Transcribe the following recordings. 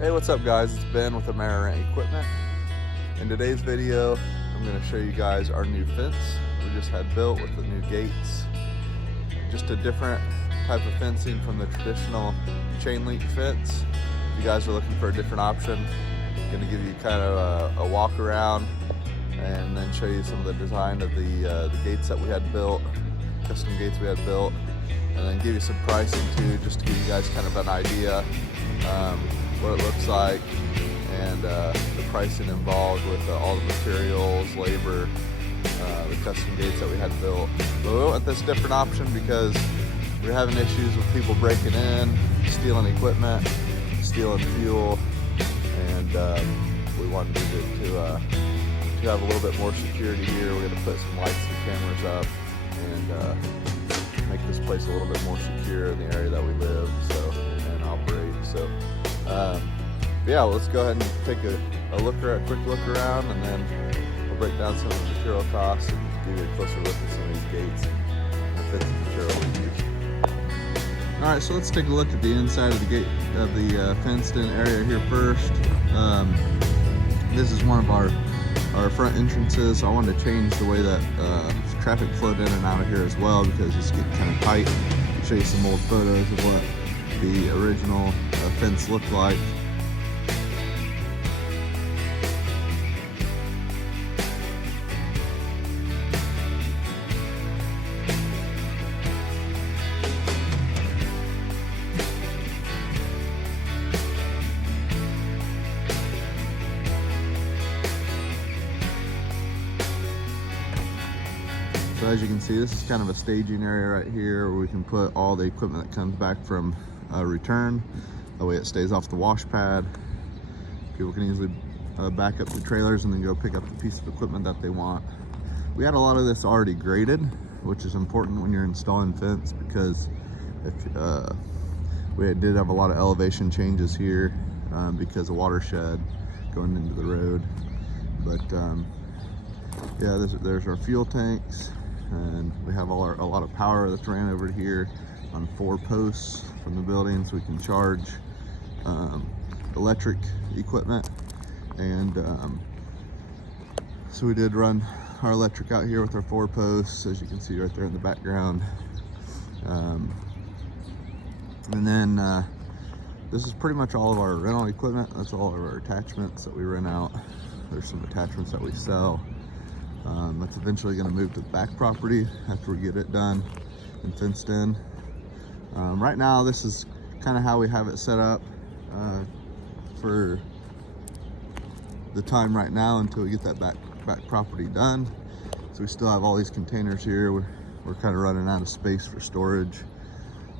Hey, what's up guys? It's Ben with AmeriRent Equipment. In today's video, I'm going to show you guys our new fence we just had built with the new gates. Just a different type of fencing from the traditional chain link fence. If you guys are looking for a different option, I'm going to give you kind of a walk around and then show you some of the design of the gates that we had built, custom gates we had built, and then give you some pricing too, just to give you guys kind of an idea what it looks like and the pricing involved with all the materials, labor, the custom gates that we had built. But we went with this different option because we're having issues with people breaking in, stealing equipment, stealing fuel, and we wanted to have a little bit more security here. We're going to put some lights and cameras up and make this place a little bit more secure in the area that we live and operate. So yeah, let's go ahead and take a quick look around, and then we'll break down some of the material costs and give you a closer look at some of these gates and the fence material we use. All right, so let's take a look at the inside of the gate of the fenced-in area here first. This is one of our front entrances. I wanted to change the way that traffic flowed in and out of here as well, because it's getting kind of tight. I'll show you some old photos of what the original fence looked like. So as you can see, this is kind of a staging area right here where we can put all the equipment that comes back from return. That way it stays off the wash pad. People can easily back up the trailers and then go pick up the piece of equipment that they want. We had a lot of this already graded, which is important when you're installing fence, because if we did have a lot of elevation changes here because of watershed going into the road. But yeah, there's our fuel tanks, and we have a lot of power that's ran over here on 4 posts from the building, so we can charge electric equipment. And so we did run our electric out here with our 4 posts, as you can see right there in the background. And then this is pretty much all of our rental equipment. That's all of our attachments that we rent out. There's some attachments that we sell. That's eventually going to move to the back property after we get it done and fenced in. Right now, this is kind of how we have it set up for the time right now until we get that back property done. So we still have all these containers here. We're kind of running out of space for storage.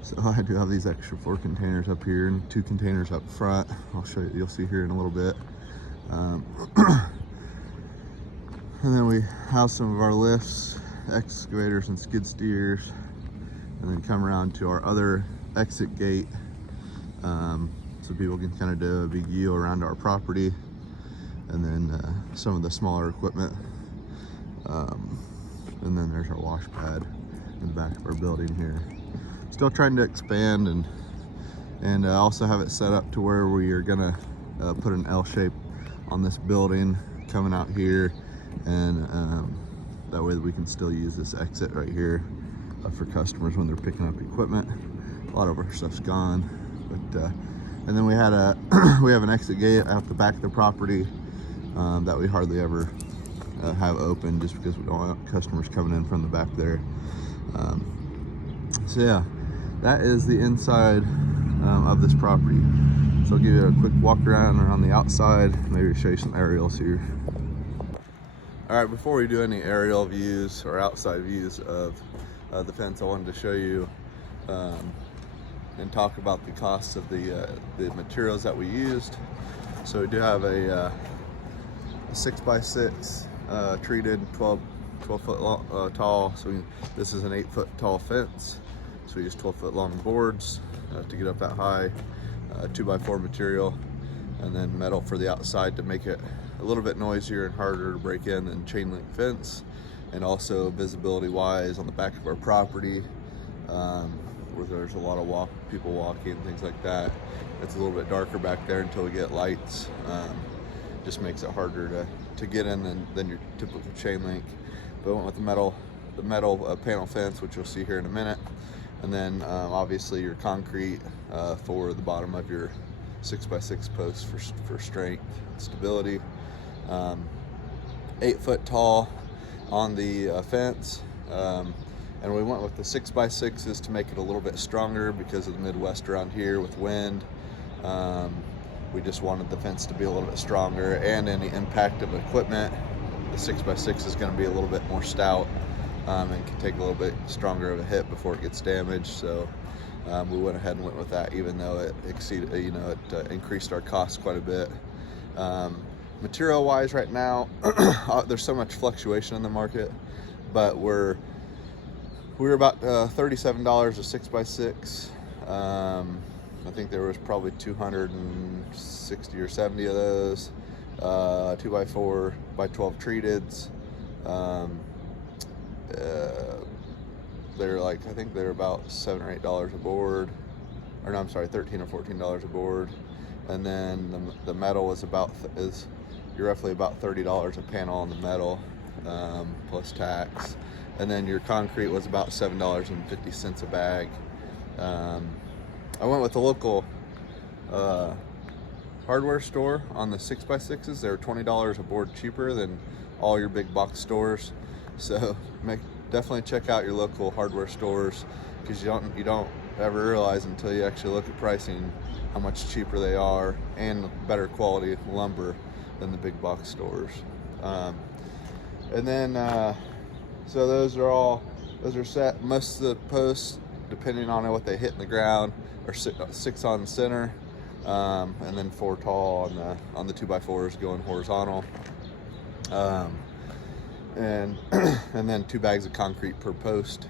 So I do have these extra 4 containers up here and 2 containers up front. I'll show you, you'll see here in a little bit. And then we house some of our lifts, excavators and skid steers, and then come around to our other exit gate, so people can kind of do a big U around our property, and then some of the smaller equipment. And then there's our wash pad in the back of our building here. Still trying to expand and also have it set up to where we are gonna put an L shape on this building coming out here, and that way we can still use this exit right here for customers when they're picking up equipment. A lot of our stuff's gone, but and then we had we have an exit gate out the back of the property that we hardly ever have open, just because we don't want customers coming in from the back there. So yeah, that is the inside of this property. So I'll give you a quick walk around the outside, maybe show you some aerials here. All right, before we do any aerial views or outside views of the fence, I wanted to show you and talk about the costs of the materials that we used. So we do have a 6x6 treated 12 foot long, tall. So this is an 8 foot tall fence. So we use 12 foot long boards to get up that high, 2x4 material, and then metal for the outside to make it a little bit noisier and harder to break in than chain link fence. And also visibility wise on the back of our property, where there's a lot of people walking and things like that. It's a little bit darker back there until we get lights. Just makes it harder to get in than your typical chain link. But I went with the metal panel fence, which you'll see here in a minute. And then obviously your concrete for the bottom of your 6x6 post for strength and stability. 8 foot tall on the fence. And we went with the 6x6s to make it a little bit stronger because of the Midwest around here with wind. We just wanted the fence to be a little bit stronger, and any impact of equipment, the 6x6 is going to be a little bit more stout and can take a little bit stronger of a hit before it gets damaged. So we went ahead and went with that, even though it exceeded, it increased our costs quite a bit. Material wise right now, there's so much fluctuation in the market, but we're about $37 a 6x6. I think there was probably 260 or 70 of those 2x4 by 12 treateds. They're like, I think they're about $7 or $8 a board, or no, I'm sorry, $13 or $14 a board. And then the metal is you're roughly about $30 a panel on the metal, plus tax. And then your concrete was about $7.50 a bag. I went with the local hardware store on the 6x6s. They were $20 a board cheaper than all your big box stores. So definitely check out your local hardware stores, because you don't ever realize until you actually look at pricing how much cheaper they are and better quality lumber than the big box stores. And then so those are set. Most of the posts, depending on what they hit in the ground, are 6 on center, and then 4 tall on the 2x4s going horizontal, and then 2 bags of concrete per post.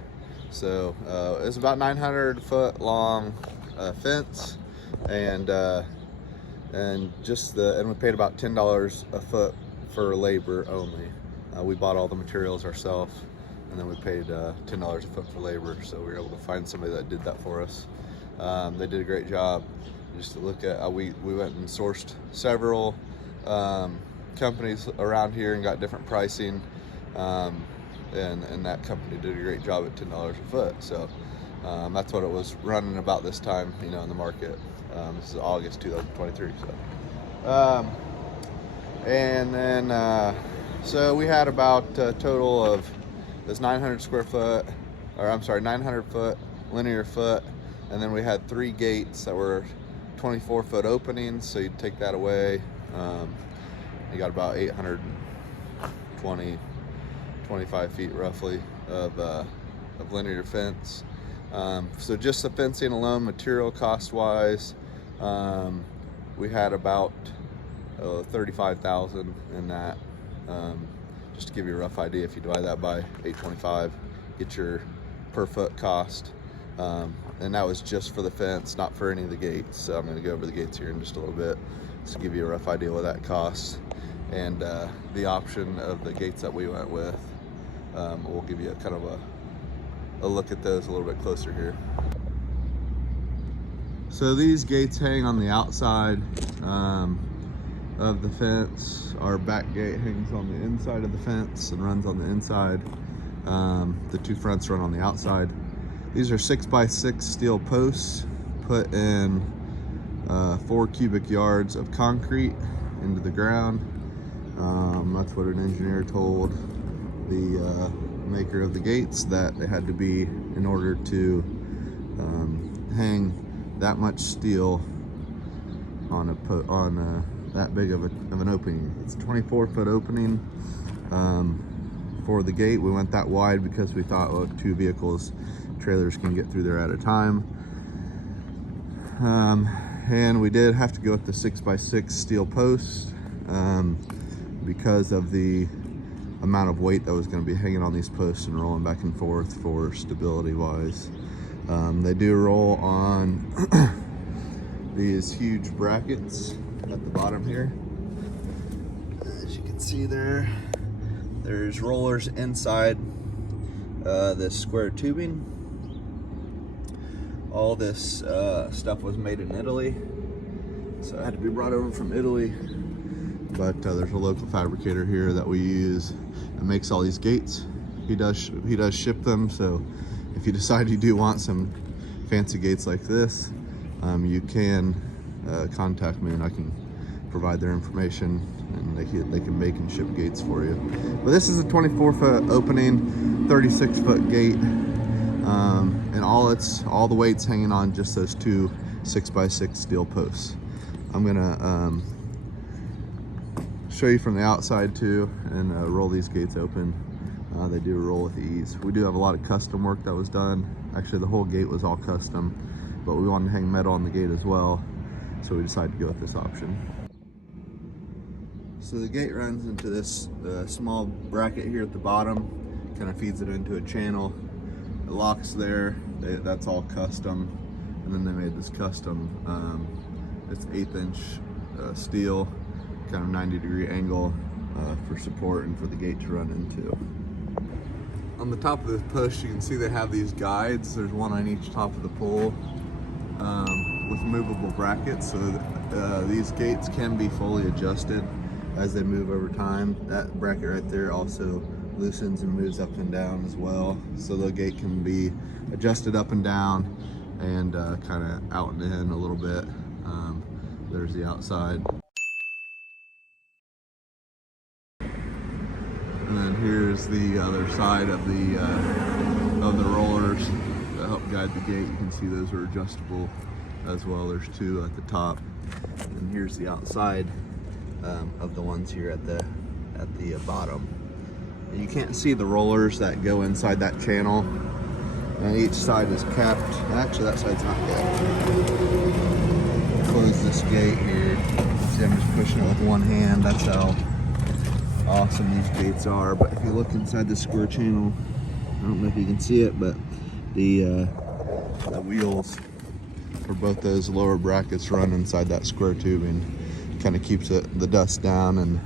So it's about 900 foot long fence, and we paid about $10 a foot for labor only. We bought all the materials ourselves, and then we paid $10 a foot for labor. So we were able to find somebody that did that for us. They did a great job. Just to look at, we went and sourced several companies around here and got different pricing, and that company did a great job at $10 a foot. So that's what it was running about this time, in the market. This is August 2023. So, and then so we had about a total of this 900 foot linear foot, and then we had 3 gates that were 24 foot openings. So you'd take that away, you got about 25 feet roughly of linear fence. So just the fencing alone, material cost wise, we had about $35,000 in that. Just to give you a rough idea, if you divide that by 825, get your per foot cost. And that was just for the fence, not for any of the gates. So I'm going to go over the gates here in just a little bit to give you a rough idea what that costs. And the option of the gates that we went with, we'll give you a kind of a look at those a little bit closer here. So these gates hang on the outside of the fence. Our back gate hangs on the inside of the fence and runs on the inside. The 2 fronts run on the outside. These are 6x6 steel posts put in 4 cubic yards of concrete into the ground. That's what an engineer told the maker of the gates, that they had to be, in order to hang that much steel on that big of an opening. It's a 24 foot opening for the gate. We went that wide because we thought, well, 2 vehicles, trailers can get through there at a time. And we did have to go with the 6x6 steel posts because of the amount of weight that was going to be hanging on these posts and rolling back and forth for stability wise. They do roll on these huge brackets at the bottom here. As you can see there's rollers inside this square tubing. All this stuff was made in Italy, so it had to be brought over from Italy. But there's a local fabricator here that we use and makes all these gates. He does ship them, so if you decide you do want some fancy gates like this, you can contact me and I can provide their information, and they can make and ship gates for you. But this is a 24-foot opening, 36-foot gate, and all the weight's hanging on just those two 6x6 steel posts. I'm gonna show you from the outside too, and roll these gates open. They do roll with ease. We do have a lot of custom work that was done. Actually, the whole gate was all custom, but we wanted to hang metal on the gate as well, so we decided to go with this option. So the gate runs into this small bracket here at the bottom, kind of feeds it into a channel. It locks there. That's all custom, and then they made this custom. It's 1/8 inch steel, kind of 90-degree angle for support and for the gate to run into. On the top of the post, you can see they have these guides. There's one on each top of the pole with movable brackets, so these gates can be fully adjusted as they move over time. That bracket right there also loosens and moves up and down as well, so the gate can be adjusted up and down and kind of out and in a little bit. There's the outside. And then here's the other side of the rollers that help guide the gate. You can see those are adjustable as well. There's two at the top, and here's the outside of the ones here at the bottom. And you can't see the rollers that go inside that channel, and each side is capped. Actually, that side's not capped. Close this gate here. See, I'm just pushing it with one hand. That's how awesome these gates are. But if you look inside the square channel, I don't know if you can see it, but the wheels for both those lower brackets run inside that square tubing. Kind of keeps the dust down and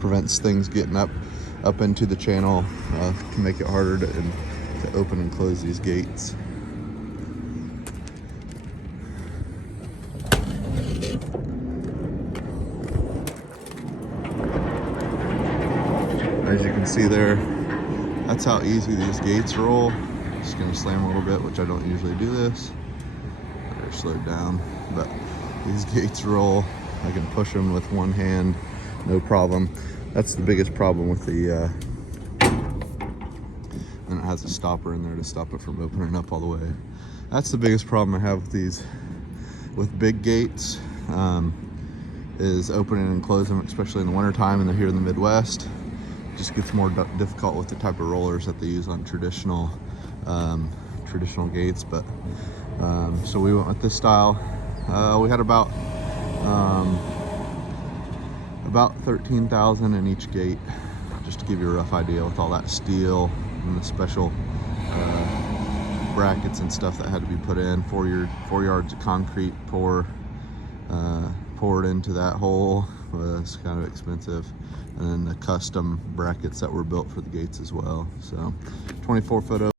prevents things getting up into the channel. Can make it harder to open and close these gates. As you can see there, that's how easy these gates roll. Just gonna slam a little bit, which I don't usually do this. They're slowed down, but these gates roll. I can push them with one hand, no problem. That's the biggest problem with the, and it has a stopper in there to stop it from opening up all the way. That's the biggest problem I have with these, with big gates, is opening and closing them, especially in the wintertime and they're here in the Midwest. It just gets more difficult with the type of rollers that they use on traditional gates. But so we went with this style. We had about 13,000 in each gate, just to give you a rough idea, with all that steel and the special brackets and stuff that had to be put in. 4 yards of concrete poured into that hole was kind of expensive, and then the custom brackets that were built for the gates as well. So 24-foot